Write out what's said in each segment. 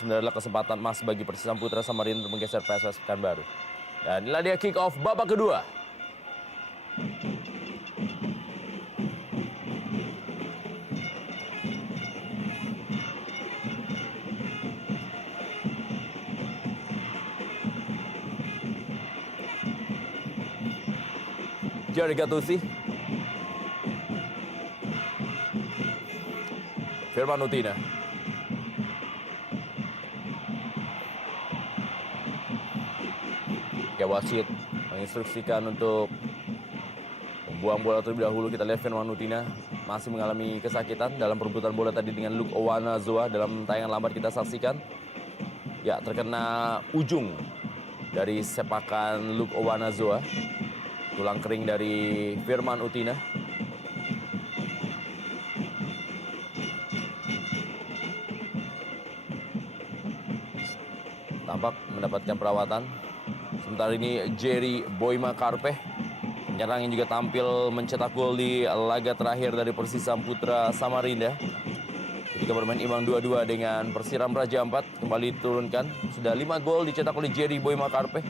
sebenarnya adalah kesempatan emas bagi Persisam Putra Samarinda untuk menggeser PSS Pekanbaru. Dan inilah dia kick off babak kedua. Jerry Gattuso, Firman Utina, wasit menginstruksikan untuk membuang bola terlebih dahulu. Kita lihat Firman Utina masih mengalami kesakitan dalam perebutan bola tadi dengan Luke Owanazoa. Dalam tayangan lambat kita saksikan, ya, terkena ujung dari sepakan Luke Owanazoa, tulang kering dari Firman Utina. Tampak mendapatkan perawatan. Sementara ini Jerry Boima Karpeh, penyerang yang juga tampil mencetak gol di laga terakhir dari Persisam Putra Samarinda ketika bermain imbang 2-2 dengan Persiram Praja 4, kembali diturunkan. Sudah 5 gol dicetak oleh Jerry Boima Karpeh.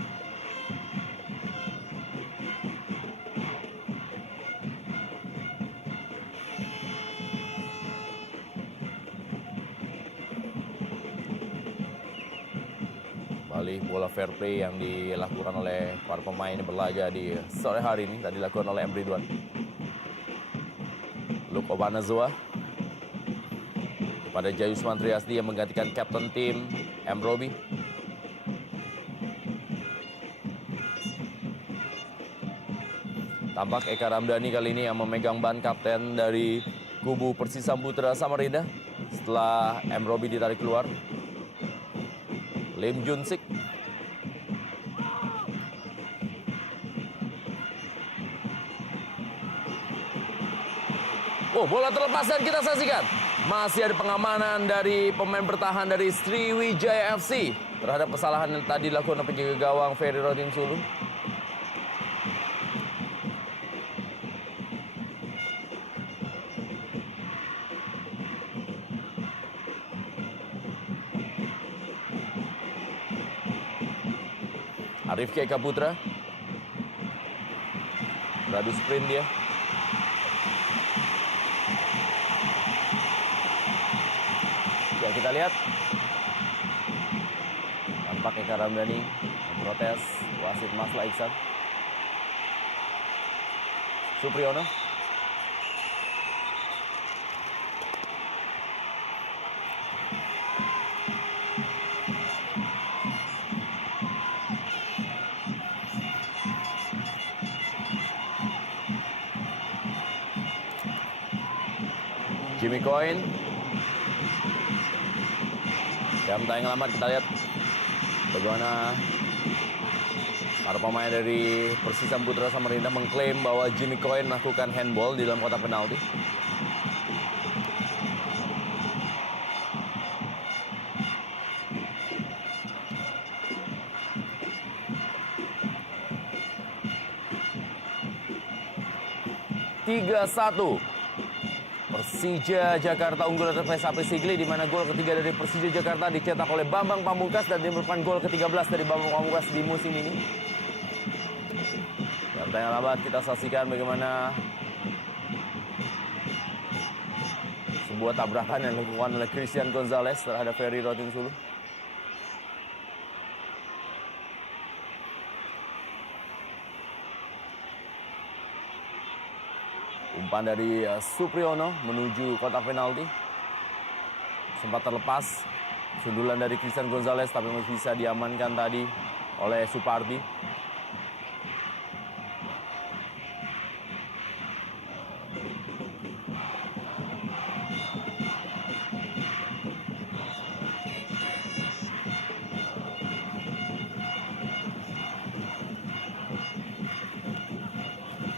Kembali bola fair play yang dilakukan oleh para pemain yang berlaga di sore hari ini tadi dilakukan oleh M. Ridwan. Luke Owanazoa kepada Jayusman Triasdi yang menggantikan kapten tim M. Robi. Tampak Eka Ramdhani kali ini yang memegang ban kapten dari kubu Persisam Putra Samarinda setelah M. Robi ditarik keluar. Lim Junsik, bola terlepas dan kita saksikan masih ada pengamanan dari pemain bertahan dari Sriwijaya FC terhadap kesalahan yang tadi dilakukan oleh penjaga gawang Ferry Rotin Sulu. Arif Eka Putra, beradu sprint dia. Ya, kita lihat tampak Eka Ramdhani memprotes wasit Masla Iksan. Supriyono, Jimmy Coin. Dalam tayangan lambat kita lihat bagaimana para pemain dari Persisam Putra Samarinda mengklaim bahwa Jimmy Coin melakukan handball di dalam kotak penalti. Persija Jakarta unggul atas PSAP Sigli, di mana gol ketiga dari Persija Jakarta dicetak oleh Bambang Pamungkas dan merupakan gol ke-13 dari Bambang Pamungkas di musim ini. Dalam tayangan lambat kita saksikan bagaimana sebuah tabrakan yang dilakukan oleh Christian Gonzalez terhadap Ferry Rotin Sulu. Umpan dari Supriyono menuju kotak penalti. Sempat terlepas sundulan dari Christian Gonzalez, tapi masih bisa diamankan tadi oleh Supardi.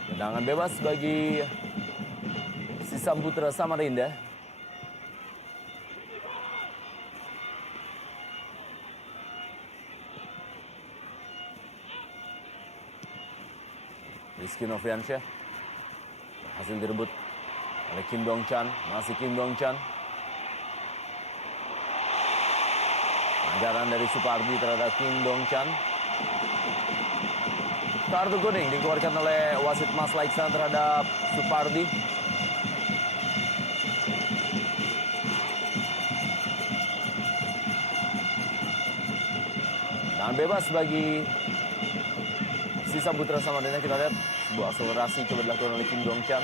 Tendangan bebas bagi Persisam Putra Samarinda. Rizky Novriansyah berhasil direbut oleh Kim Dong Chan. Masih Kim Dong Chan. Pelanggaran dari Supardi terhadap Kim Dong Chan. Kartu kuning dikeluarkan oleh wasit Mas Laiksan terhadap Supardi. Dan bebas bagi Persisam Putra Samarinda. Kita lihat sebuah akselerasi coba dilakukan oleh Kim Dong Chan.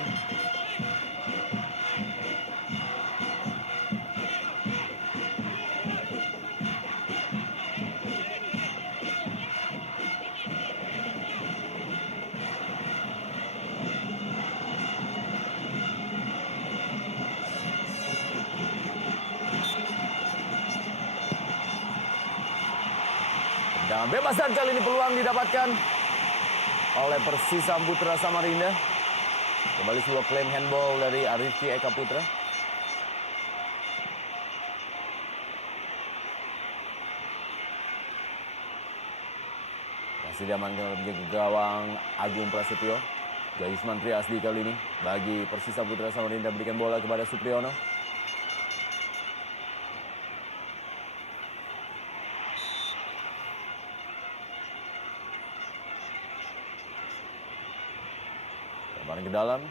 Dan bebas dan kali ini peluang didapatkan oleh Persisam Putra Samarinda. Kembali sebuah klaim handball dari Arifki Eka Putra. Masih diamankan oleh penjaga gawang Agung Prasetyo. Gayusman Triasdi kali ini bagi Persisam Putra Samarinda, berikan bola kepada Supriyono. Barang ke dalam.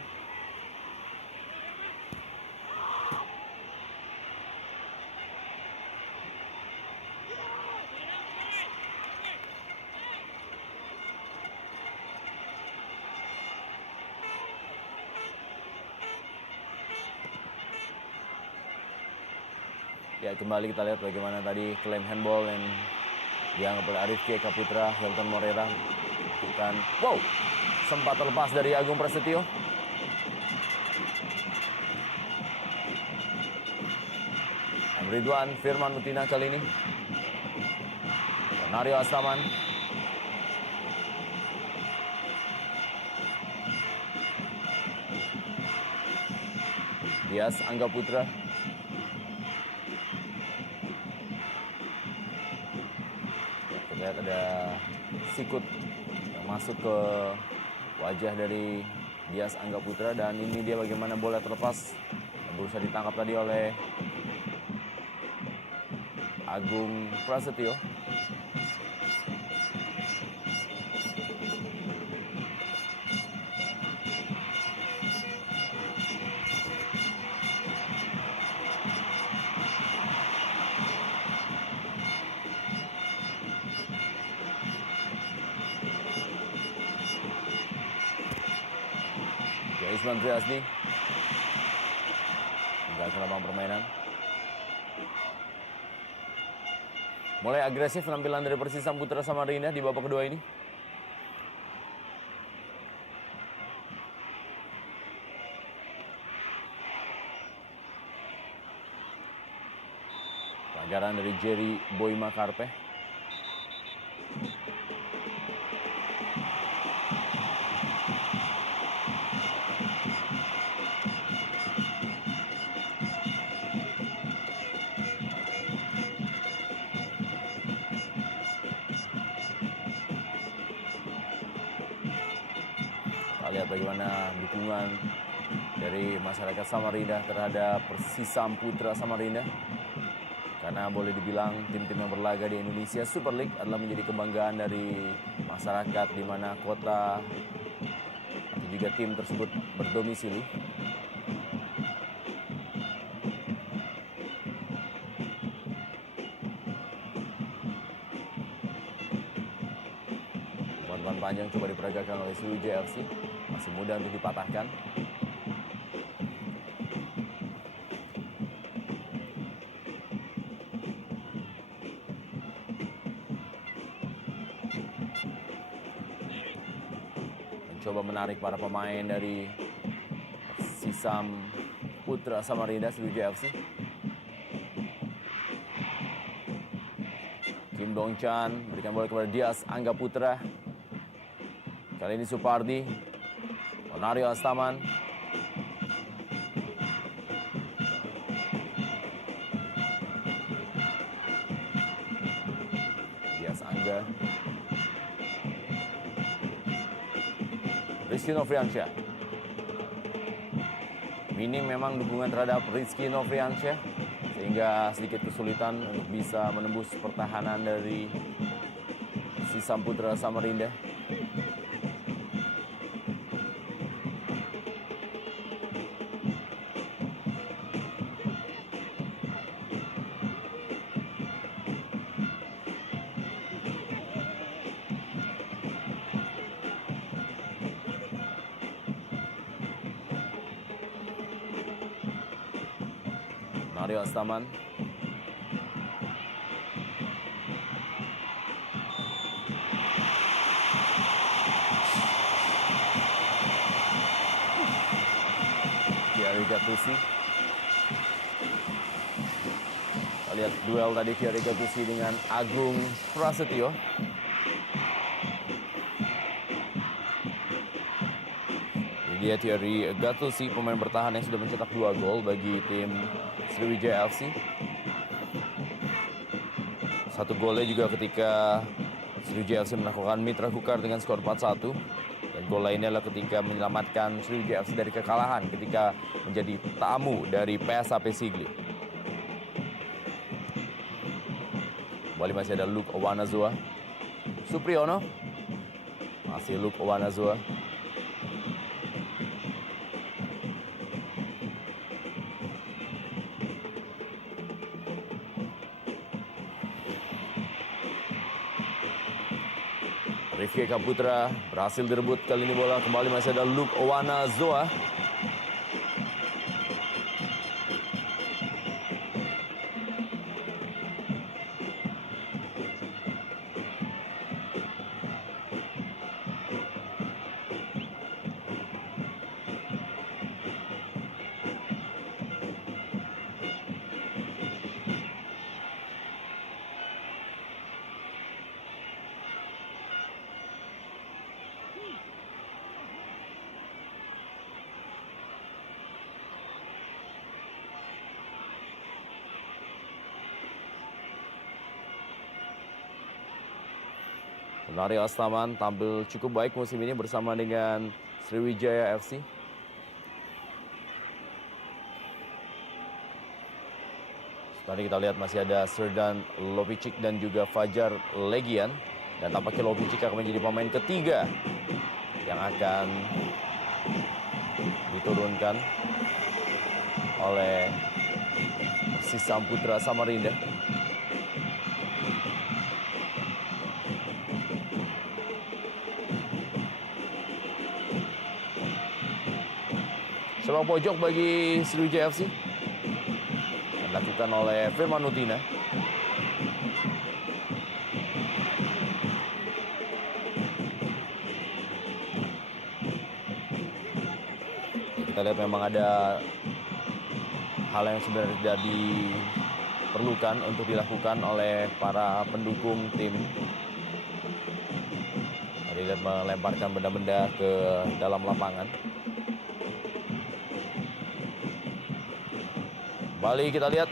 Ya, kembali kita lihat bagaimana tadi klaim handball yang dianggap oleh Arifki Eka Putra. Hilton Morera bukan, wow, sempat terlepas dari Agung Prasetyo. Ridwan Firman Mutina kali ini. Nario Astaman. Dias Angga Putra. Kita lihat ada sikut yang masuk ke wajah dari Dias Angga Putra, dan ini dia bagaimana bola terlepas yang berusaha ditangkap tadi oleh Agung Prasetyo. Gayusman Triasdi meninggalkan lapangan permainan. Mulai agresif penampilan dari Persisam Putra Samarinda di babak kedua ini. Pelanggaran dari Jerry Boima Karpe. Kita lihat bagaimana dukungan dari masyarakat Samarinda terhadap Persisam Putra Samarinda. Karena boleh dibilang tim-tim yang berlaga di Indonesia Super League adalah menjadi kebanggaan dari masyarakat di mana kota atau juga tim tersebut berdomisili. Umpan panjang coba diperagakan oleh Sriwijaya FC. Masih mudah untuk dipatahkan. Mencoba menarik para pemain dari Persisam Putra Samarinda, Sriwijaya FC. Kim Dong Chan berikan bola kepada Dias Angga Putra. Kali ini Supardi. Nario Astaman. Dias Angga. Rizky Nofriansyah. minim memang dukungan terhadap Rizky Nofriansyah, sehingga sedikit kesulitan untuk bisa menembus pertahanan dari si Samputra Samarinda. Mario Astaman. Thierry Gattuso. Kita lihat duel tadi Thierry Gattuso dengan Agung Prasetyo. Dia Thierry Gattuso, pemain bertahan yang sudah mencetak 2 gol bagi tim Sriwijaya FC. 1 golnya juga ketika Sriwijaya FC melakukan mitra kukar dengan skor 4-1. Dan gol lainnya adalah ketika menyelamatkan Sriwijaya FC dari kekalahan ketika menjadi tamu dari PSAP Sigli. Kembali masih ada Luke Owanazoa. Supriyono. Masih Luke Owanazoa. Rifki Kaputra berhasil direbut kali ini bola. Kembali masih ada Luke Owanazoa. Mario Astaman tampil cukup baik musim ini bersama dengan Sriwijaya FC. Tadi kita lihat masih ada Srdan Lopicic dan juga Fajar Legian. Dan tampaknya Lopicic akan menjadi pemain ketiga yang akan diturunkan oleh si Samputra Samarinda. Sepak pojok bagi Sriwijaya FC dilakukan oleh Firman Utina. Kita lihat memang ada hal yang sebenarnya tidak diperlukan untuk dilakukan oleh para pendukung tim. Tadi lihat melemparkan benda-benda ke dalam lapangan. Kembali kita lihat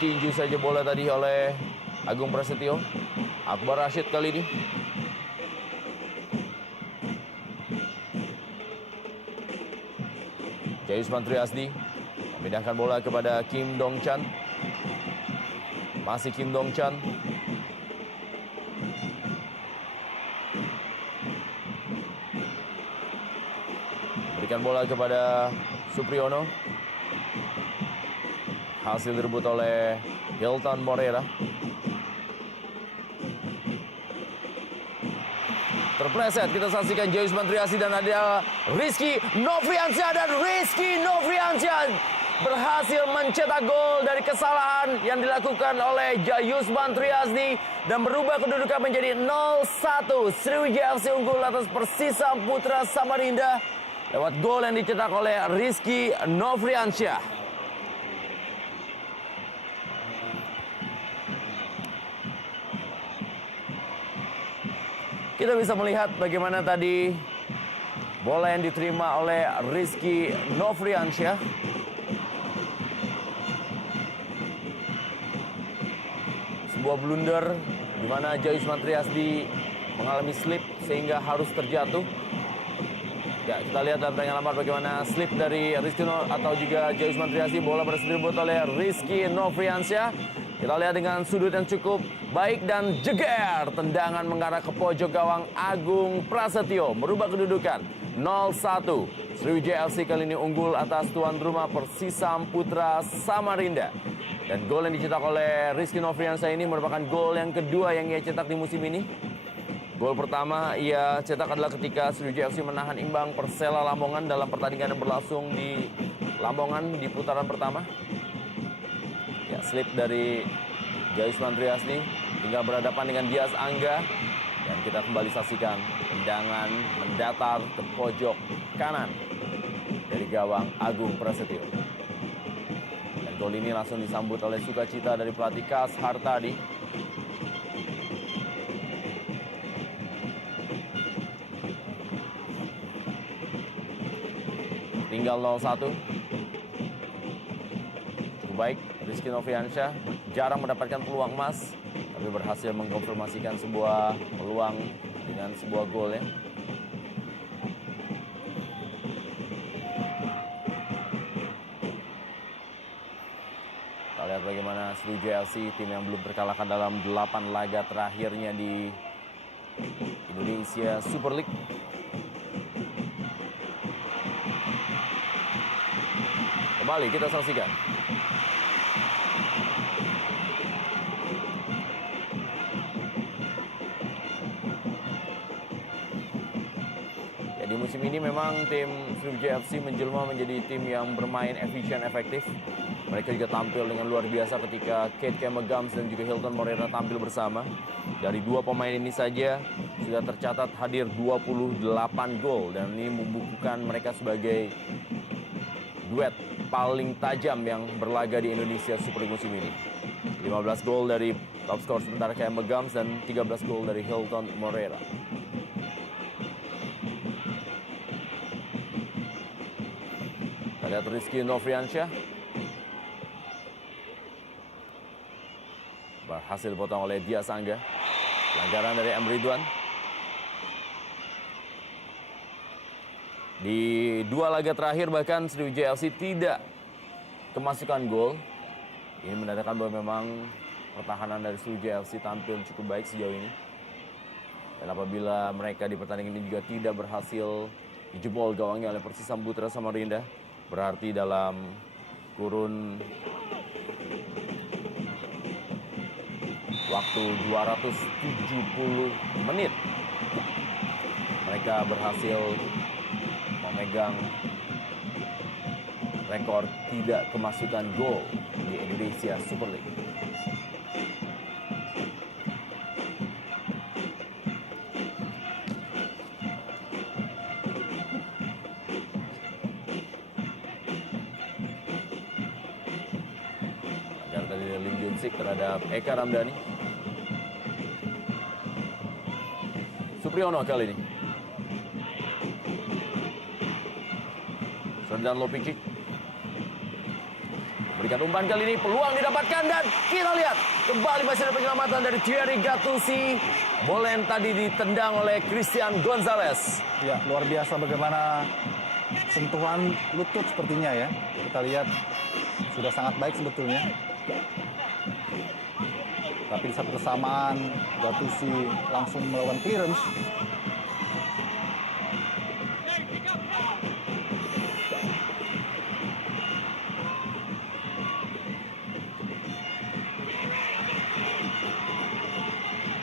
tinju saja bola tadi oleh Agung Prasetyo. Akbar Rashid kali ini. Jayusman Triasdi memindahkan bola kepada Kim Dong Chan. Masih Kim Dong Chan. Berikan bola kepada Supriyono. Hasil direbut oleh Hilton Morera. Terpleset, kita saksikan Jayusman Triasdi dan ada Rizky Nofriansyah. Dan Rizky Nofriansyah berhasil mencetak gol dari kesalahan yang dilakukan oleh Jayusman Triasdi dan berubah kedudukan menjadi 0-1. Sriwijaya FC unggul atas Persisa Putra Samarinda lewat gol yang dicetak oleh Rizky Nofriansyah. Kita bisa melihat bagaimana tadi bola yang diterima oleh Rizky Nofriansyah. Sebuah blunder di mana Jayusman Triasdi mengalami slip sehingga harus terjatuh. Ya, kita lihat dalam tayangan lambat bagaimana slip dari Rizky atau juga Jayus Mantriasi. Bola berhasil direbut oleh Rizky Nofriansyah. Kita lihat dengan sudut yang cukup baik dan jeger. Tendangan mengarah ke pojok gawang Agung Prasetyo. Merubah kedudukan 0-1. Sriwijaya FC kali ini unggul atas tuan rumah Persisam Putra Samarinda. Dan gol yang dicetak oleh Rizky Nofriansyah ini merupakan gol yang kedua yang ia cetak di musim ini. Gol pertama ia cetak adalah ketika Sriwijaya FC menahan imbang Persela Lamongan dalam pertandingan yang berlangsung di Lamongan di putaran pertama. Ya, slip dari Jayus Mantriasni tinggal berhadapan dengan Dias Angga. Dan kita kembali saksikan tendangan mendatar ke pojok kanan dari gawang Agung Prasetyo. Dan gol ini langsung disambut oleh sukacita dari pelatih Kas Hartadi. Tinggal 0-1. Cukup baik, Rizky Nofriansyah jarang mendapatkan peluang emas, tapi berhasil mengkonfirmasikan sebuah peluang dengan sebuah gol ya. Kita lihat bagaimana Sriwijaya FC, tim yang belum terkalahkan dalam 8 laga terakhirnya di Indonesia Super League. Kembali kita saksikan. Ya, di musim ini memang tim Sriwijaya FC menjelma menjadi tim yang bermain efisien, efektif. Mereka juga tampil dengan luar biasa ketika Kate Kemegams dan juga Hilton Moreira tampil bersama. Dari dua pemain ini saja sudah tercatat hadir 28 gol dan ini membukukan mereka sebagai duet paling tajam yang berlaga di Indonesia Super League musim ini. 15 gol dari top skor sementara Kemegams dan 13 gol dari Hilton Moreira. Kita lihat Rizky Nofriansyah berhasil dipotong oleh Dias Angga. Pelanggaran dari M. Ridwan. Di dua laga terakhir bahkan Sriwijaya FC tidak kemasukan gol. Ini menandakan bahwa memang pertahanan dari Sriwijaya FC tampil cukup baik sejauh ini. Dan apabila mereka di pertandingan ini juga tidak berhasil dijebol gawangnya oleh Persisam Putra Samarinda, berarti dalam kurun waktu 270 menit mereka berhasil memegang rekor tidak kemasukan gol di Indonesia Super League. Agar tadi dari Lim Junsik terhadap Eka Ramdhani. Supriyono kali ini. Dan Lopicic berikan umpan kali ini, peluang didapatkan dan kita lihat kembali masih ada penyelamatan dari Thierry Gattuso. Bola yang tadi ditendang oleh Christian Gonzalez. Ya, luar biasa bagaimana sentuhan lutut sepertinya ya. Kita lihat sudah sangat baik sebetulnya. Tapi di saat bersamaan Gattuso langsung melakukan clearance.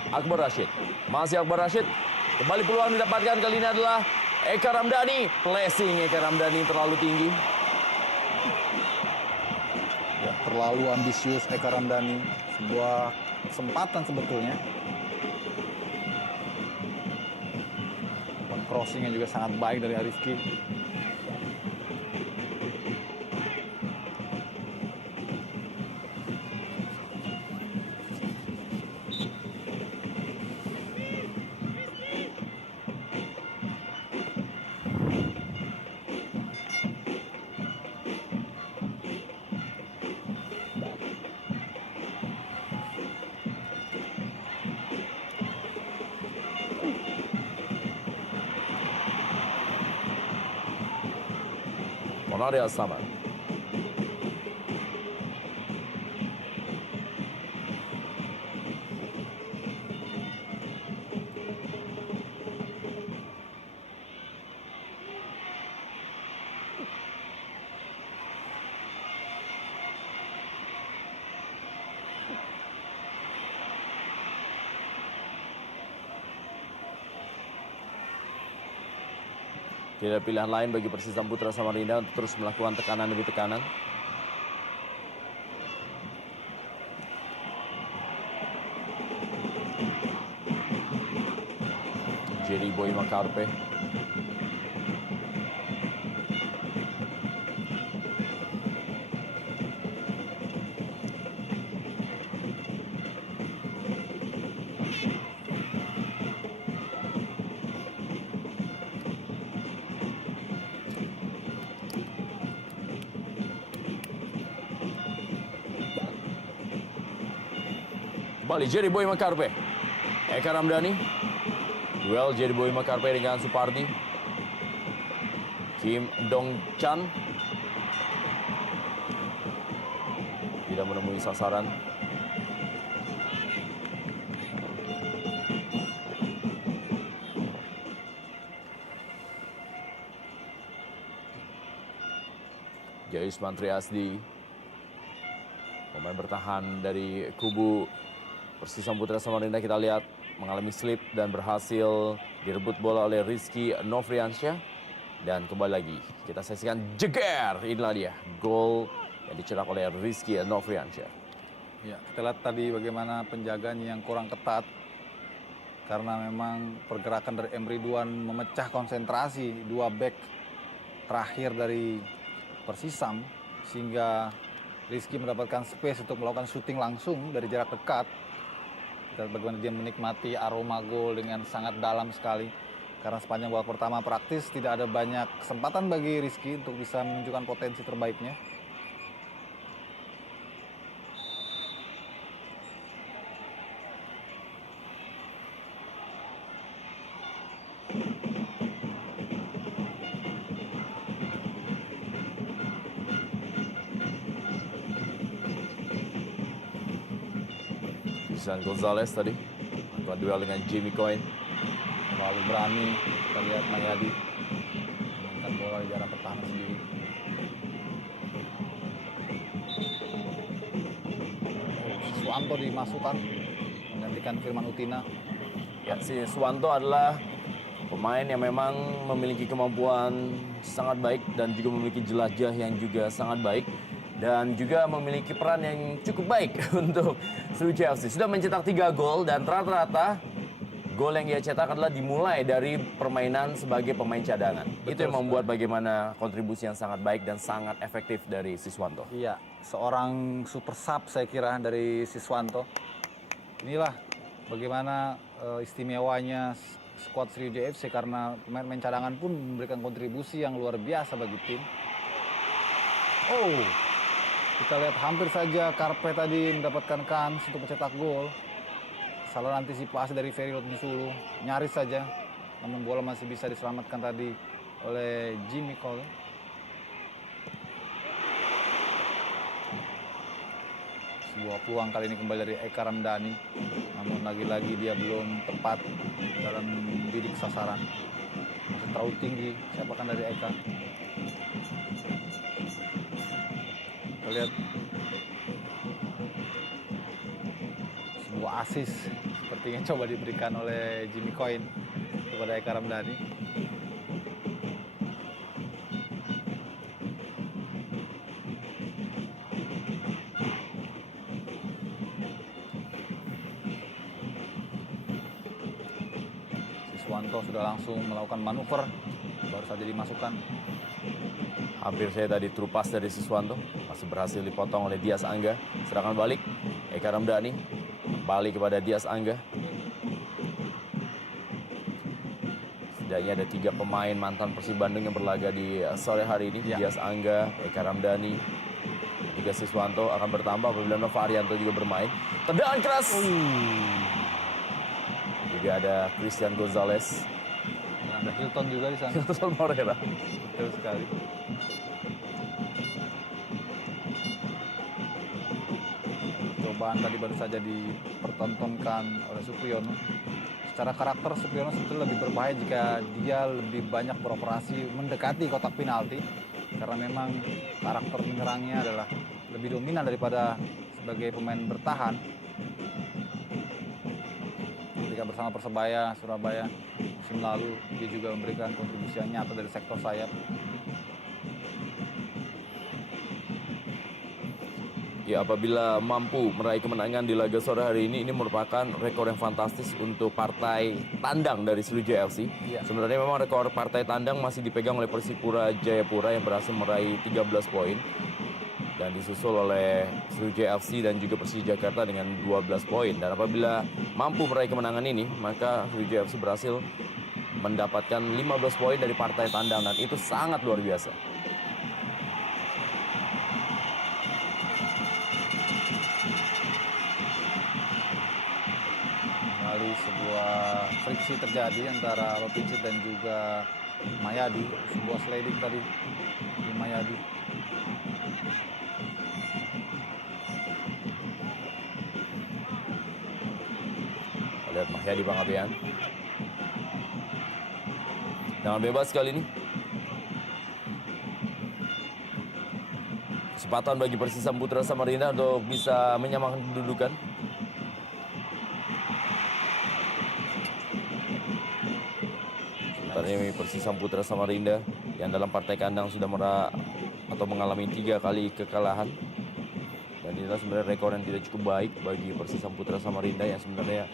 Akbar Rashid, masih Akbar Rashid, kembali peluang didapatkan kali ini adalah Eka Ramdhani. Placing Eka Ramdhani terlalu tinggi. Ya, terlalu ambisius Eka Ramdhani, sebuah kesempatan sebetulnya. Crossingnya juga sangat baik dari Arifki. Ronaldo Samad. Tidak ada pilihan lain bagi Persisam Putra Samarinda untuk terus melakukan tekanan demi tekanan. Jerry Boy Makarpe. Kembali Jerry Boy Makarpe. Eka Ramdhani. Duel Jerry Boy Makarpe dengan Supardi. Kim Dong Chan. Tidak menemui sasaran. Jayus Mantri Asdi. Pemain bertahan dari kubu Persisam Putra Samarinda, kita lihat mengalami slip dan berhasil direbut bola oleh Rizky Nofriansyah. Dan kembali lagi kita saksikan jeger. Inilah dia gol yang dicetak oleh Rizky Nofriansyah. Ya, kita lihat tadi bagaimana penjagaan yang kurang ketat. Karena memang pergerakan dari Emre Ridwan memecah konsentrasi dua back terakhir dari Persisam. Sehingga Rizky mendapatkan space untuk melakukan syuting langsung dari jarak dekat. Bagaimana dia menikmati aroma gol dengan sangat dalam sekali. Karena sepanjang babak pertama praktis tidak ada banyak kesempatan bagi Rizky untuk bisa menunjukkan potensi terbaiknya. Christian Gonzalez tadi melakukan duel dengan Jamie Coyne. Terlalu berani, kita lihat Mayadi memainkan bola di jarak pertahanan sendiri. Suwanto dimasukkan menggantikan Firman Utina. Ya, si Suwanto adalah pemain yang memang memiliki kemampuan sangat baik dan juga memiliki jelajah yang juga sangat baik. Dan juga memiliki peran yang cukup baik untuk Sriwijaya FC. Sudah mencetak 3 gol dan rata-rata gol yang ia cetak adalah dimulai dari permainan sebagai pemain cadangan. Itu yang membuat bagaimana kontribusi yang sangat baik dan sangat efektif dari Siswanto. Iya, seorang super sub saya kira dari Siswanto. Inilah bagaimana istimewanya skuad Sriwijaya FC karena pemain-pemain cadangan pun memberikan kontribusi yang luar biasa bagi tim. Oh, kita lihat hampir saja Karpe tadi mendapatkan kans untuk mencetak gol. Salah antisipasi dari Ferry Lotmusulu, nyaris saja. Namun bola masih bisa diselamatkan tadi oleh Jimmy Cole. Sebuah peluang kali ini kembali dari Eka Ramdhani. Namun lagi-lagi dia belum tepat dalam bidik sasaran. Masih terlalu tinggi, siapakan dari Eka. Kita lihat sebuah assist sepertinya coba diberikan oleh Jamie Coyne kepada Eka Ramdhani. Siswanto sudah langsung melakukan manuver, baru saja dimasukkan. Hampir saya tadi terupas dari Siswanto, masih berhasil dipotong oleh Dias Angga. Serangan balik, Eka Ramdhani kembali kepada Dias Angga. Setidaknya ada 3 pemain mantan Persib Bandung yang berlaga di sore hari ini. Ya. Dias Angga, Eka Ramdhani, juga Siswanto akan bertambah apabila Nova Arianto juga bermain. Tendangan keras. Juga ada Christian Gonzalez. Dan ada Hilton juga di sana. Hilton Morera. Betul sekali. percobaan tadi baru saja dipertontonkan oleh Supriyono. Secara karakter Supriyono sebetulnya lebih berbahaya jika dia lebih banyak beroperasi mendekati kotak penalti, karena memang karakter menyerangnya adalah lebih dominan daripada sebagai pemain bertahan. Ketika bersama Persebaya Surabaya musim lalu, dia juga memberikan kontribusi yang nyata dari sektor sayap. Ya, apabila mampu meraih kemenangan di laga sore hari ini merupakan rekor yang fantastis untuk partai tandang dari Sriwijaya FC. Iya. Sebenarnya memang rekor partai tandang masih dipegang oleh Persipura Jayapura yang berhasil meraih 13 poin. Dan disusul oleh Sriwijaya FC dan juga Persija Jakarta dengan 12 poin. Dan apabila mampu meraih kemenangan ini, maka Sriwijaya FC berhasil mendapatkan 15 poin dari partai tandang. Dan itu sangat luar biasa. Kembali sebuah friksi terjadi antara Lopinci dan juga Mayadi. Sebuah sliding tadi di Mayadi. Lihat Mahyadi Pangabean. Dengan bebas kali ini. Kesempatan bagi Persisam Putra Samarinda untuk bisa menyamakan kedudukan. Sementara ini Persisam Putra Samarinda yang dalam partai kandang sudah mengalami 3 kali kekalahan. Dan inilah sebenarnya rekor yang tidak cukup baik bagi Persisam Putra Samarinda yang sebenarnya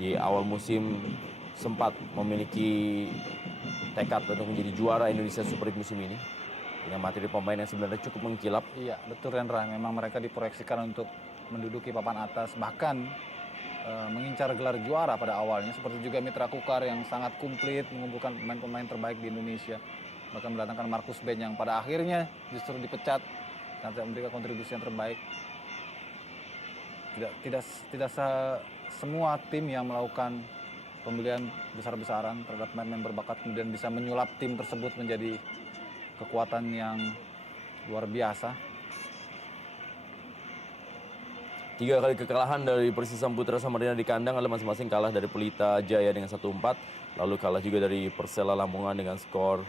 di awal musim sempat memiliki tekad untuk menjadi juara Indonesia Super League musim ini dengan materi pemain yang sebenarnya cukup mengkilap. Iya, betul Rendra. Memang mereka diproyeksikan untuk menduduki papan atas, bahkan mengincar gelar juara pada awalnya. Seperti juga Mitra Kukar yang sangat komplit, mengumpulkan pemain-pemain terbaik di Indonesia. Bahkan mendatangkan Marcus Ben yang pada akhirnya justru dipecat karena tidak memberikan kontribusi yang terbaik. Tidak semua tim yang melakukan pembelian besar-besaran terhadap pemain-pemain berbakat kemudian bisa menyulap tim tersebut menjadi kekuatan yang luar biasa. 3 kali kekalahan dari Persisam Putra Samarinda di kandang, lalu masing-masing kalah dari Pelita Jaya dengan 1-4, lalu kalah juga dari Persela Lamongan dengan skor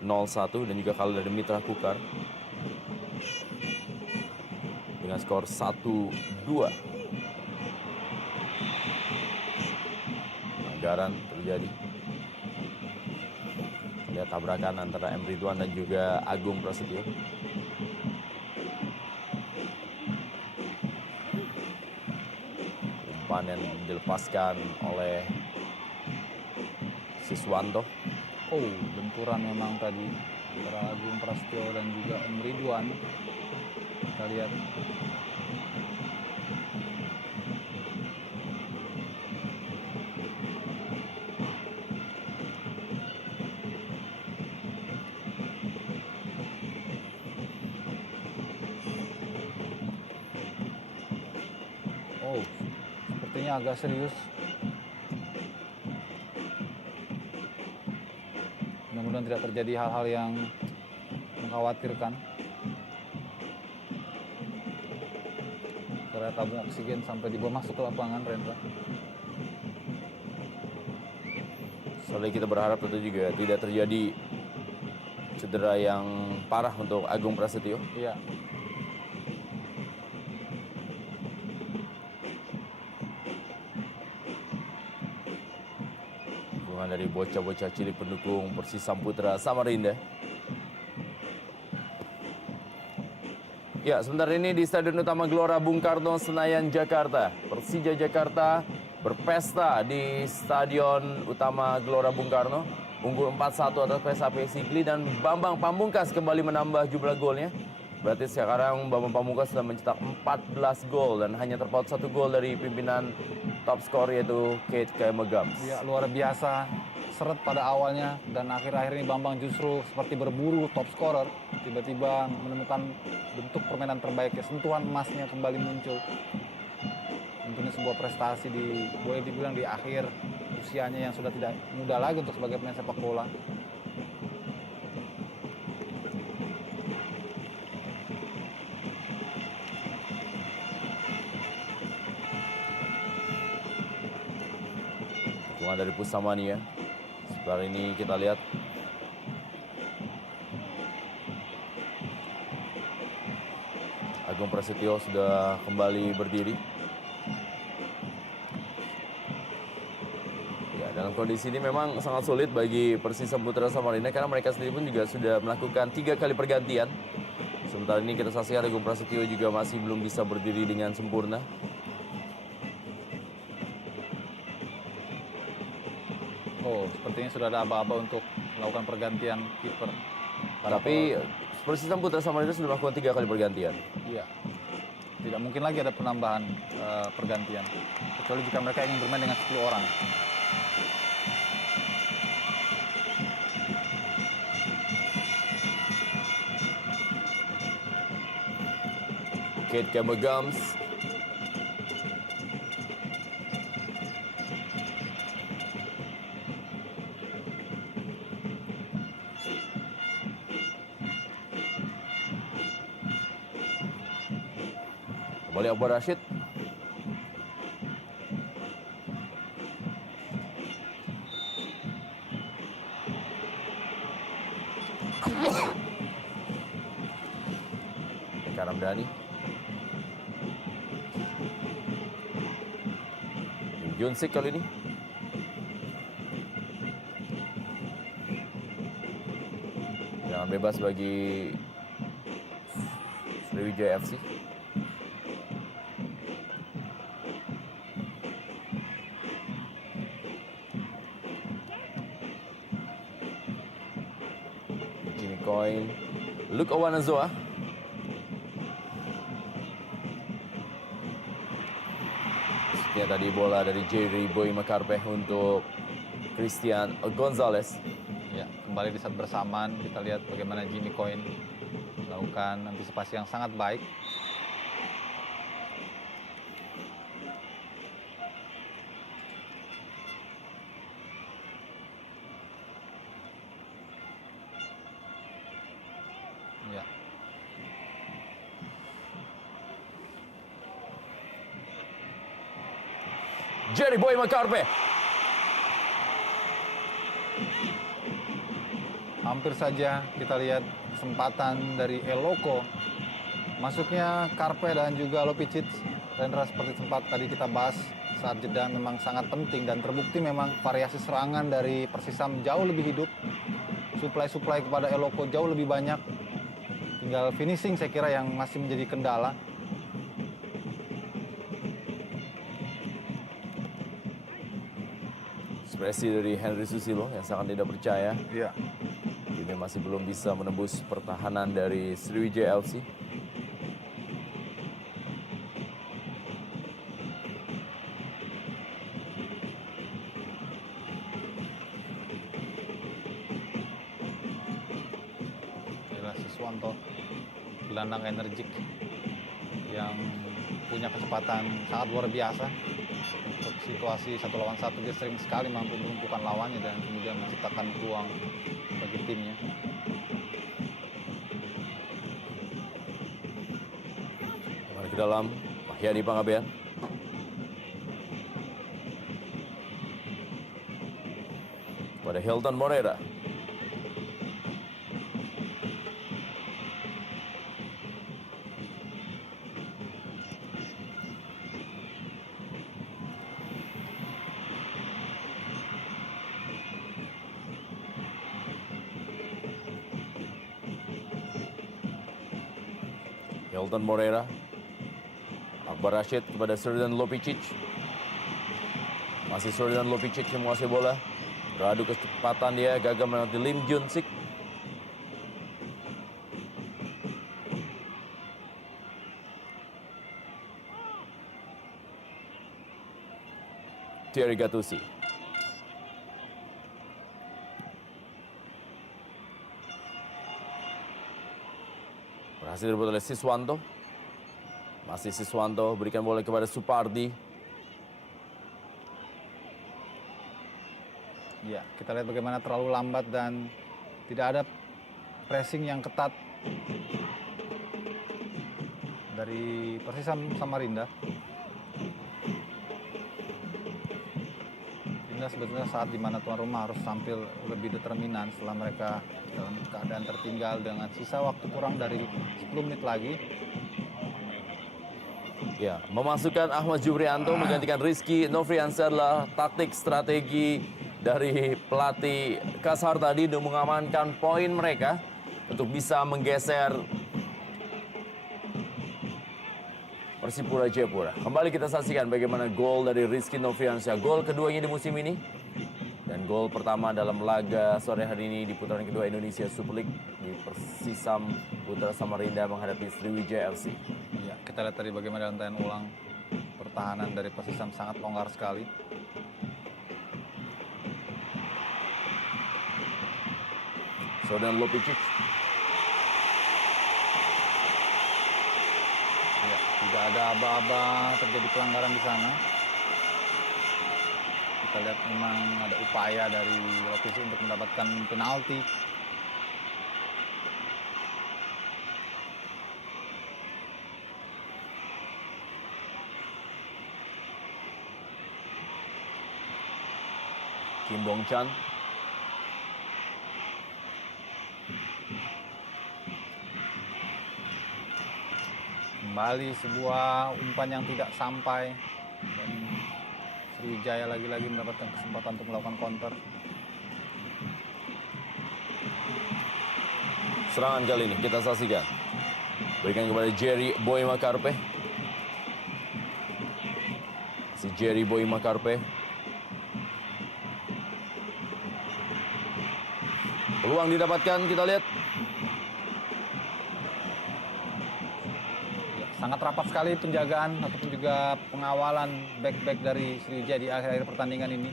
0-1 dan juga kalah dari Mitra Kukar dengan skor 1-2. Pelanggaran terjadi. Lihat tabrakan antara M. Ridwan dan juga Agung Prasetyo. Umpan yang dilepaskan oleh Siswanto. Oh, benturan memang tadi antara Agung Prasetyo dan juga M. Ridwan. Kita lihat. Oh, sepertinya agak serius. Mudah-mudahan tidak terjadi hal-hal yang mengkhawatirkan. Karena tabung oksigen sampai dibawa masuk ke lapangan, Rendra. Soalnya kita berharap tentu juga tidak terjadi cedera yang parah untuk Agung Prasetyo. Iya. Dukungan dari bocah-bocah cilik pendukung Persisam Putra Samarinda. Ya, sebentar ini di Stadion Utama Gelora Bung Karno, Senayan, Jakarta. Persija Jakarta berpesta di Stadion Utama Gelora Bung Karno. Unggul 4-1 atas PSAP Sigli dan Bambang Pamungkas kembali menambah jumlah golnya. Berarti sekarang Bambang Pamungkas sudah mencetak 14 gol dan hanya terpaut 1 gol dari pimpinan top skor yaitu Kate Kaemegams. Ya, luar biasa. Seret pada awalnya dan akhir-akhir ini Bambang justru seperti berburu top scorer, tiba-tiba menemukan bentuk permainan terbaiknya, sentuhan emasnya kembali muncul. Tentunya sebuah prestasi boleh dibilang di akhir usianya yang sudah tidak muda lagi untuk sebagai pemain sepak bola. Dukungan dari Pusamania. Sebentar ini kita lihat. Agung Prasetyo sudah kembali berdiri. Ya, dalam kondisi ini memang sangat sulit bagi Persisam Putra Samarinda karena mereka sendiri pun juga sudah melakukan 3 kali pergantian. Sementara ini kita saksikan Agung Prasetyo juga masih belum bisa berdiri dengan sempurna. Oh, sepertinya sudah ada aba-aba untuk melakukan pergantian kiper. Tapi Persisam Putra Samarinda sudah melakukan 3 kali pergantian. Iya, tidak mungkin lagi ada penambahan pergantian. Kecuali jika mereka ingin bermain dengan 10 orang. Kate Kamagams. Kembali Akbar Rashid. Eka Ramdhani. Junsik kali ini. Jangan bebas bagi Sriwijaya FC. Jimmy Coyne, Luke Owanazoa. Sepertinya tadi bola dari Jerry Boy Makarpeh untuk Christian Gonzalez. Ya, kembali di saat bersamaan kita lihat bagaimana Jimmy Coyne melakukan antisipasi yang sangat baik. Ya. Jerry Boy Makarpeh. Hampir saja kita lihat kesempatan dari Eloko. Masuknya Karpe dan juga Lopicic. Rendra seperti sempat tadi kita bahas saat jeda memang sangat penting dan terbukti memang variasi serangan dari Persisam jauh lebih hidup. Suplai kepada Eloko jauh lebih banyak. Tinggal finishing saya kira yang masih menjadi kendala. Ekspresi dari Henry Susilo yang sangat tidak percaya. Iya. Ini masih belum bisa menembus pertahanan dari Sriwijaya FC. Inilah Siswanto, gelandang energik yang punya kecepatan sangat luar biasa. Untuk situasi 1 lawan 1 dia sering sekali mampu melumpuhkan lawannya dan kemudian menciptakan peluang bagi timnya. Kembali ke dalam, Mahyadi Pangabean. Pada Hilton Morera. Hilton Morera. Akbar Rashid kepada Srdan Lopicic. Masih Srdan Lopicic yang menguasai bola. Beradu kecepatan dia, gagal melewati Lim Junsik. Thierry Gattuso. Berhasil direbut oleh Siswanto. Masih Siswanto berikan bola kepada Supardi. Ya, kita lihat bagaimana terlalu lambat dan tidak ada pressing yang ketat dari Persisam Samarinda. inilah sebetulnya saat di mana tuan rumah harus tampil lebih determinan setelah mereka dalam keadaan tertinggal dengan sisa waktu kurang dari 10 menit lagi. Ya, memasukkan Ahmad Jubrianto menggantikan Rizky Nofriansyah adalah taktik strategi dari pelatih Kashar tadi untuk mengamankan poin mereka untuk bisa menggeser Persipura Jayapura. Kembali kita saksikan bagaimana gol dari Rizky Nofriansyah, gol keduanya di musim ini dan gol pertama dalam laga sore hari ini di putaran kedua Indonesia Super League di Persisam Putra Samarinda menghadapi Sriwijaya FC. Ya, kita lihat tadi bagaimana dalam tayangan ulang pertahanan dari Persisam sangat longgar sekali. Sodan Lopicic. Ya, tidak ada aba-aba terjadi pelanggaran di sana. Kita lihat memang ada upaya dari Lopicic untuk mendapatkan penalti. Kim Bong Chan. Kembali sebuah umpan yang tidak sampai dan Sriwijaya lagi-lagi mendapatkan kesempatan untuk melakukan counter. Serangan kali ini kita saksikan. Berikan kepada Jerry Boy Makarpe. Si Jerry Boy Makarpe. Peluang didapatkan, kita lihat. Ya, sangat rapat sekali penjagaan ataupun juga pengawalan back-back dari Sriwijaya di akhir-akhir pertandingan ini.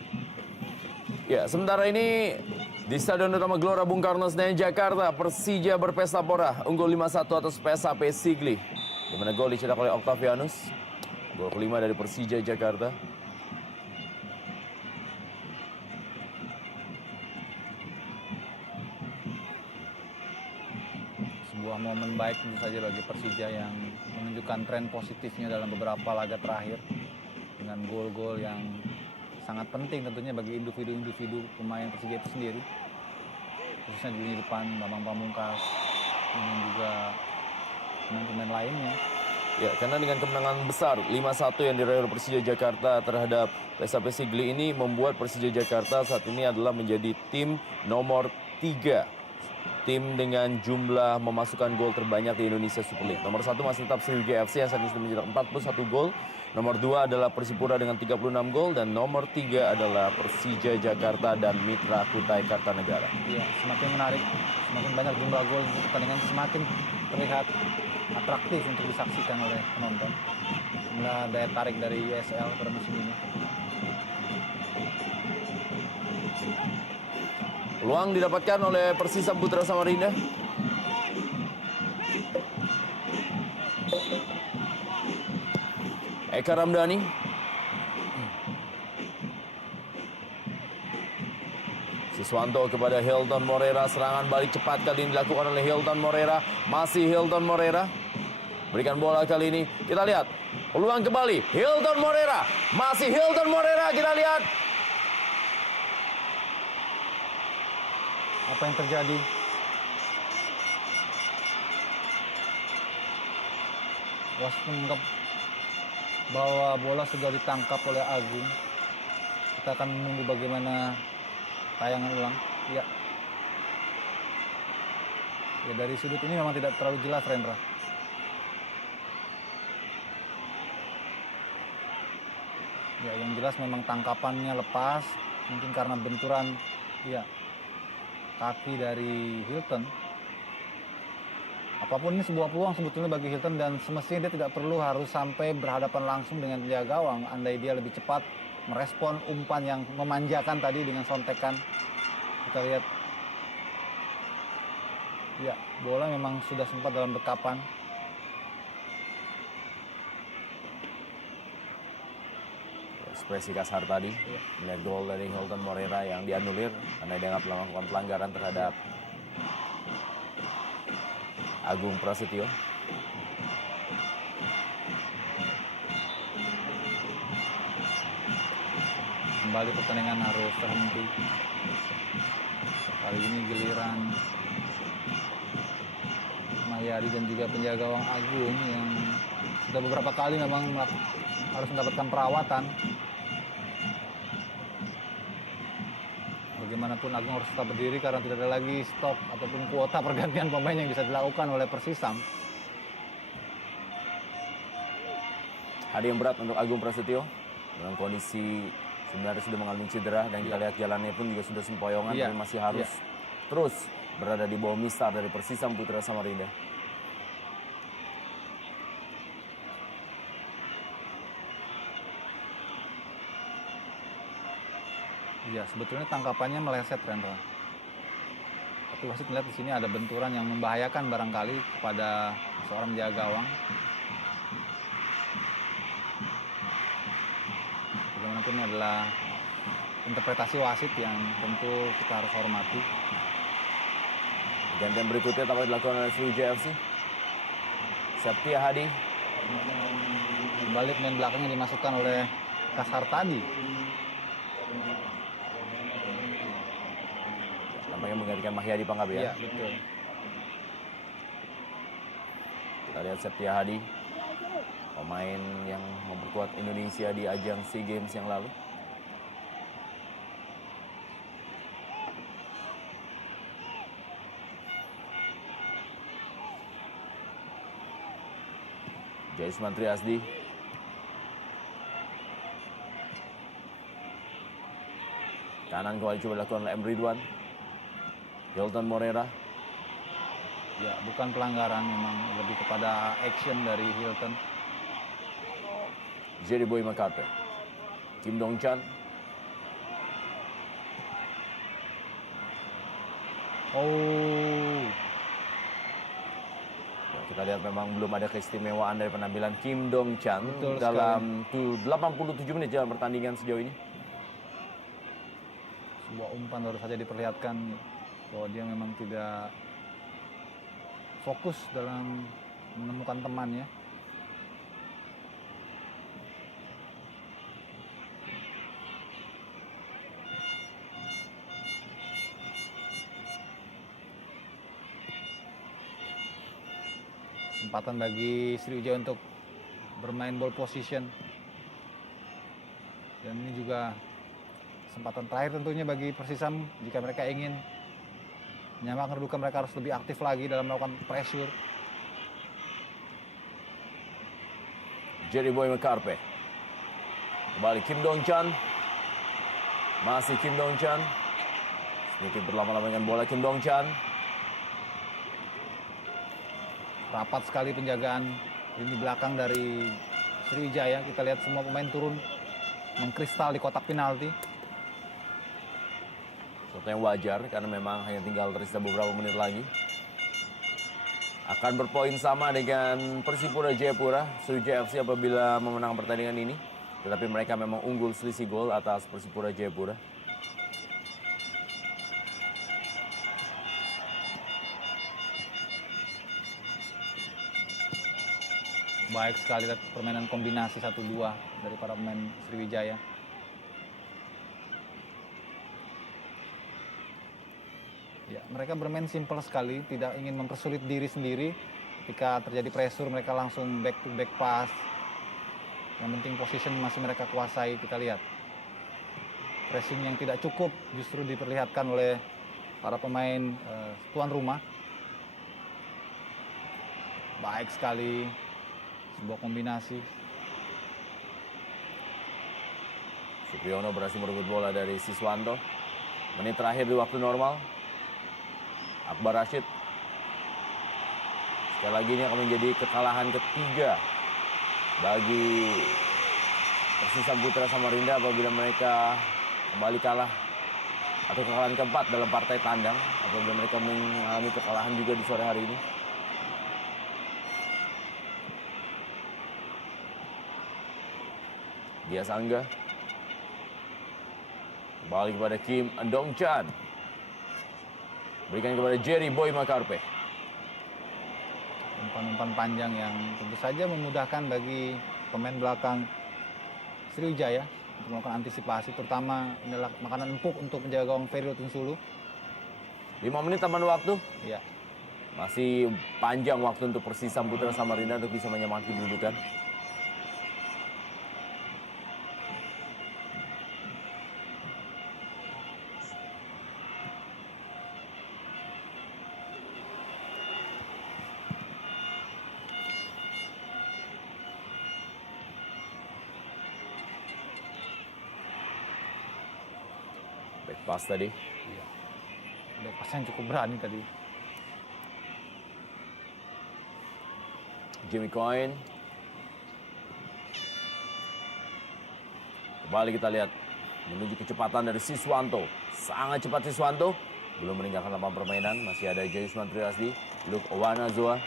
Ya, sementara ini di Stadion Utama Gelora Bung Karno Senayan Jakarta, Persija berpesta pora unggul 5-1 atas PSAP Sigli. Di mana gol dicetak oleh Octavianus. Gol kelima dari Persija Jakarta. Sebuah momen baik tentu saja bagi Persija yang menunjukkan tren positifnya dalam beberapa laga terakhir dengan gol-gol yang sangat penting tentunya bagi individu-individu pemain Persija itu sendiri, khususnya di lini depan Bambang Pamungkas dan juga pemain-pemain lainnya. Ya, karena dengan kemenangan besar 5-1 yang diraih oleh Persija Jakarta terhadap PSAP Sigli ini membuat Persija Jakarta saat ini adalah menjadi tim nomor 3. Tim dengan jumlah memasukkan gol terbanyak di Indonesia Super League. Nomor 1 masih tetap Sriwijaya FC yang saat ini sudah mencetak 41 gol. Nomor 2 adalah Persipura dengan 36 gol. Dan nomor 3 adalah Persija Jakarta dan Mitra Kutai Kartanegara. Iya, semakin menarik, semakin banyak jumlah gol pertandingan, semakin terlihat atraktif untuk disaksikan oleh penonton. Inilah daya tarik dari USL pada musim ini. Peluang didapatkan oleh Persisam Putra Samarinda. Eka Ramdhani. Siswanto kepada Hilton Morera. Serangan balik cepat kali ini dilakukan oleh Hilton Morera. Masih Hilton Morera. Berikan bola kali ini. Kita lihat. Peluang kembali. Hilton Morera. Masih Hilton Morera. Kita lihat. Apa yang terjadi? Wasit menganggap bahwa bola sudah ditangkap oleh Agung. Kita akan menunggu bagaimana tayangan ulang. Ya. Ya, dari sudut ini memang tidak terlalu jelas, Rendra. Ya, yang jelas memang tangkapannya lepas, mungkin karena benturan ya kaki dari Hilton. Apapun ini sebuah peluang sebetulnya bagi Hilton dan semestinya dia tidak perlu harus sampai berhadapan langsung dengan penjaga gawang. Andai dia lebih cepat merespon umpan yang memanjakan tadi dengan sontekan. Kita lihat. Ya, bola memang sudah sempat dalam dekapan. Ekspresi Kashar tadi melihat gol dari Hilton Morera yang dianulir karena dianggap melakukan pelanggaran terhadap Agung Prasetyo. Kembali pertandingan harus terhenti. Kali ini giliran Mahyadi dan juga penjaga gawang Agung yang sudah beberapa kali memang harus mendapatkan perawatan. Bagaimanapun Agung harus tetap berdiri karena tidak ada lagi stok ataupun kuota pergantian pemain yang bisa dilakukan oleh Persisam. Hari yang berat untuk Agung Prasetyo dalam kondisi sebenarnya sudah mengalami cedera dan kita lihat jalannya pun juga sudah sempoyongan, tapi masih harus terus berada di bawah mistar dari Persisam Putra Samarinda. Ya, sebetulnya tangkapannya meleset, Rendra. Tapi wasit melihat di sini ada benturan yang membahayakan barangkali kepada seorang penjaga gawang. Bagaimanapun ini adalah interpretasi wasit yang tentu kita harus hormati. Gantian berikutnya tampaknya dilakukan oleh Sriwijaya FC. Septia Hadi. Kembali pemain belakangnya dimasukkan oleh Kasar tadi. Tampaknya menggantikan Mahyadi Panggabean. Iya, betul. Kita lihat Septia Hadi, pemain yang memperkuat Indonesia di ajang SEA Games yang lalu. Jaisman Triasdi. Kanan kembali coba dilakukan oleh M. Ridwan. Hilton Morera. Ya, bukan pelanggaran, memang lebih kepada action dari Hilton. Jerry Boy Makate. Kim Dong Chan. Oh, Ya, kita lihat memang belum ada keistimewaan dari penampilan Kim Dong Chan Betul dalam 87 menit jalan pertandingan sejauh ini. sebuah umpan baru saja diperlihatkan bahwa dia memang tidak fokus dalam menemukan temannya. Kesempatan bagi Sriwijaya untuk bermain ball position. Dan ini juga kesempatan terakhir tentunya bagi Persisam jika mereka ingin menyamakan kedudukan, mereka harus lebih aktif lagi dalam melakukan pressure. Jerry Boy Mekarpe. Kembali Kim Dong Chan. Masih Kim Dong Chan. Sedikit berlama-lama dengan bola Kim Dong Chan. Rapat sekali penjagaan lini belakang dari Sriwijaya. Kita lihat semua pemain turun mengkristal di kotak penalti. Sesuatu yang wajar karena memang hanya tinggal tersisa beberapa menit lagi. Akan berpoin sama dengan Persipura Jayapura, Sriwijaya FC apabila memenangkan pertandingan ini. Tetapi mereka memang unggul selisih gol atas Persipura Jayapura. Baik sekali lihat permainan kombinasi 1-2 dari para pemain Sriwijaya. Ya, mereka bermain simpel sekali, tidak ingin mempersulit diri sendiri. Ketika terjadi pressure, mereka langsung back to back pass. Yang penting position masih mereka kuasai. Kita lihat pressing yang tidak cukup justru diperlihatkan oleh para pemain tuan rumah. Baik sekali, sebuah kombinasi. Supriyono berhasil merebut bola dari Siswanto. Menit terakhir di waktu normal. Akbar Rashid. Sekali lagi ini akan menjadi kekalahan ketiga bagi Persisam Putra Samarinda apabila mereka kembali kalah, atau kekalahan keempat dalam partai tandang apabila mereka mengalami kekalahan juga di sore hari ini. Dia Sangga. Kembali kepada Kim Dong Chan. Berikan kepada Jerry Boy Makarpe. Umpan-umpan panjang yang tentu saja memudahkan bagi pemain belakang Sriwijaya untuk melakukan antisipasi, terutama ini adalah makanan empuk untuk menjaga gawang Ferry Rotinsulu. 5 menit tambahan waktu. Ya, Masih panjang waktu untuk Persisam Putra Samarinda untuk bisa menyamakan kedudukan. Back pass tadi. back pass yang cukup berani tadi. Jimmy Coyne. Kembali kita lihat menuju kecepatan dari Siswanto. Sangat cepat Siswanto. Belum meninggalkan lapangan permainan. Masih ada Jayusman Triasdi. Luke Owanazoa.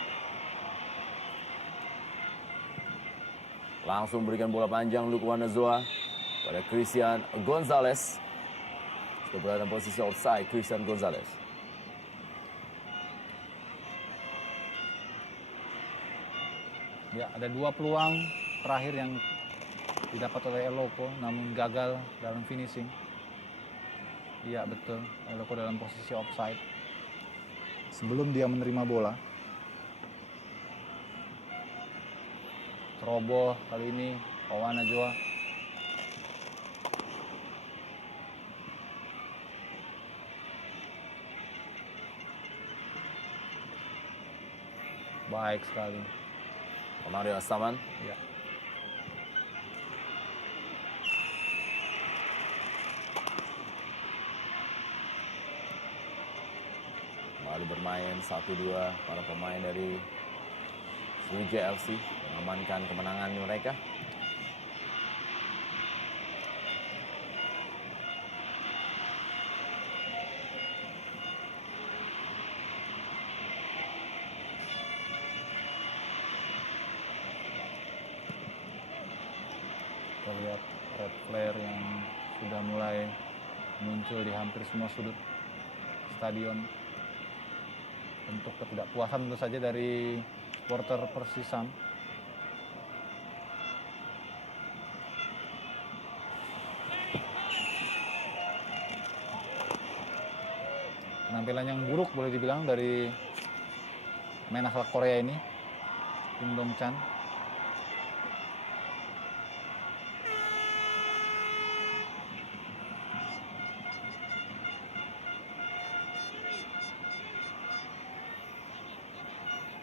Langsung berikan bola panjang Luke Owanazoa pada Christian Gonzalez. Sudah berada dalam posisi offside Christian Gonzalez. Ya, ada 2 peluang terakhir yang didapat oleh Eloko, namun gagal dalam finishing. Iya, betul. Eloko dalam posisi offside sebelum dia menerima bola. Teroboh kali ini Owanazoa. Baik sekali. Mario Astaman. Ya. Kembali bermain 1-2 para pemain dari Sriwijaya FC mengamankan kemenangan mereka. Kita lihat red flare yang sudah mulai muncul di hampir semua sudut stadion. Bentuk ketidakpuasan tentu saja dari supporter Persisam. Penampilan yang buruk boleh dibilang dari pemain asal Korea ini, Kim Dong Chan.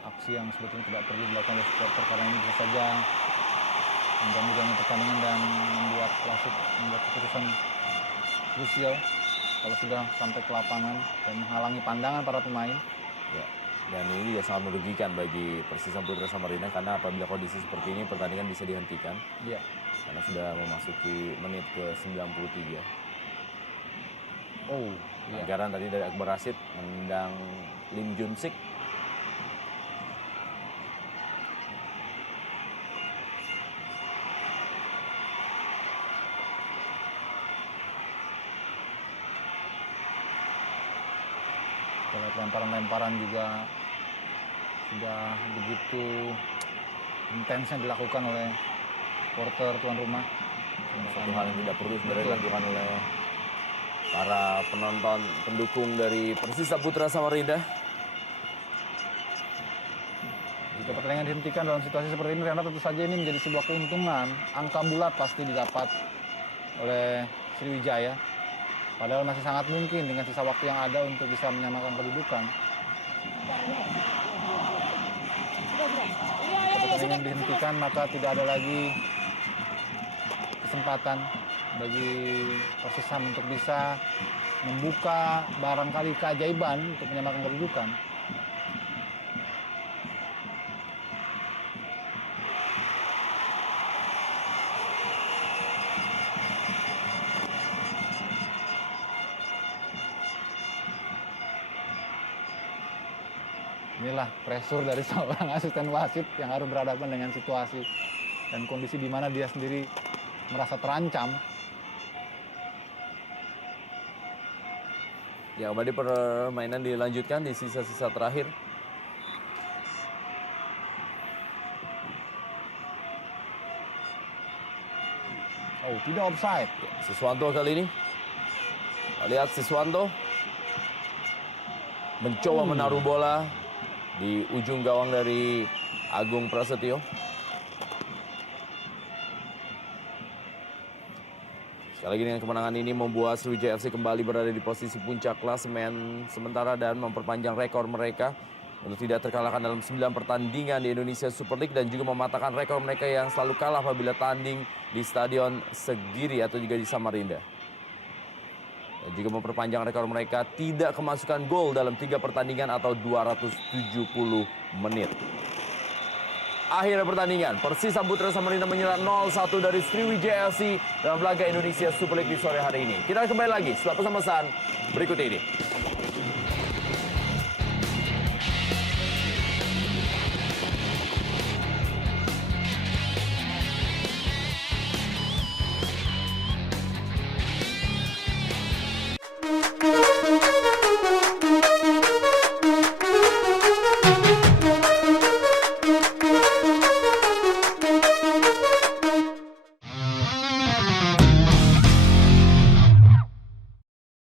Aksi yang sebetulnya tidak perlu dilakukan oleh supporter karena ini bisa saja mengganggu pertandingan dan membuat wasit membuat keputusan krusial kalau sudah sampai ke lapangan dan menghalangi pandangan para pemain. Ya. Dan ini juga sangat merugikan bagi Persisam Putra Samarinda karena apabila kondisi seperti ini pertandingan bisa dihentikan. Iya. Karena sudah memasuki menit ke 93. Oh, iya. Pelanggaran tadi dari Akbar Rashid menendang Lim Jun Sik. Lemparan-lemparan juga sudah begitu intensnya dilakukan oleh supporter tuan rumah. Satu hal yang tidak perlu sebenarnya dilakukan oleh para penonton pendukung dari Persisam Putra Samarinda. Jika pertandingan dihentikan dalam situasi seperti ini, Renat, tentu saja ini menjadi sebuah keuntungan. Angka bulat pasti didapat oleh Sriwijaya. Padahal masih sangat mungkin dengan sisa waktu yang ada untuk bisa menyamakan kedudukan. Jika pertandingan dihentikan, maka tidak ada lagi kesempatan bagi Persisam untuk bisa membuka barangkali keajaiban untuk menyamakan kedudukan. Inilah pressure dari seorang asisten wasit yang harus berhadapan dengan situasi dan kondisi di mana dia sendiri merasa terancam. Ya, kembali permainan dilanjutkan di sisa-sisa terakhir. Oh, tidak offside. Siswanto kali ini. Kita lihat Siswanto mencoba menaruh bola di ujung gawang dari Agung Prasetyo. Sekali lagi dengan kemenangan ini membuat Sriwijaya FC kembali berada di posisi puncak klasemen sementara dan memperpanjang rekor mereka untuk tidak terkalahkan dalam 9 pertandingan di Indonesia Super League dan juga mematahkan rekor mereka yang selalu kalah apabila tanding di Stadion Segiri atau juga di Samarinda. Dan juga memperpanjang rekor mereka tidak kemasukan gol dalam 3 pertandingan atau 270 menit. Akhir pertandingan, Persisa Putra Samarinda menyerah 0-1 dari Sriwijaya FC dalam laga Indonesia Super League di sore hari ini. Kita kembali lagi setelah pesan-pesan berikut ini.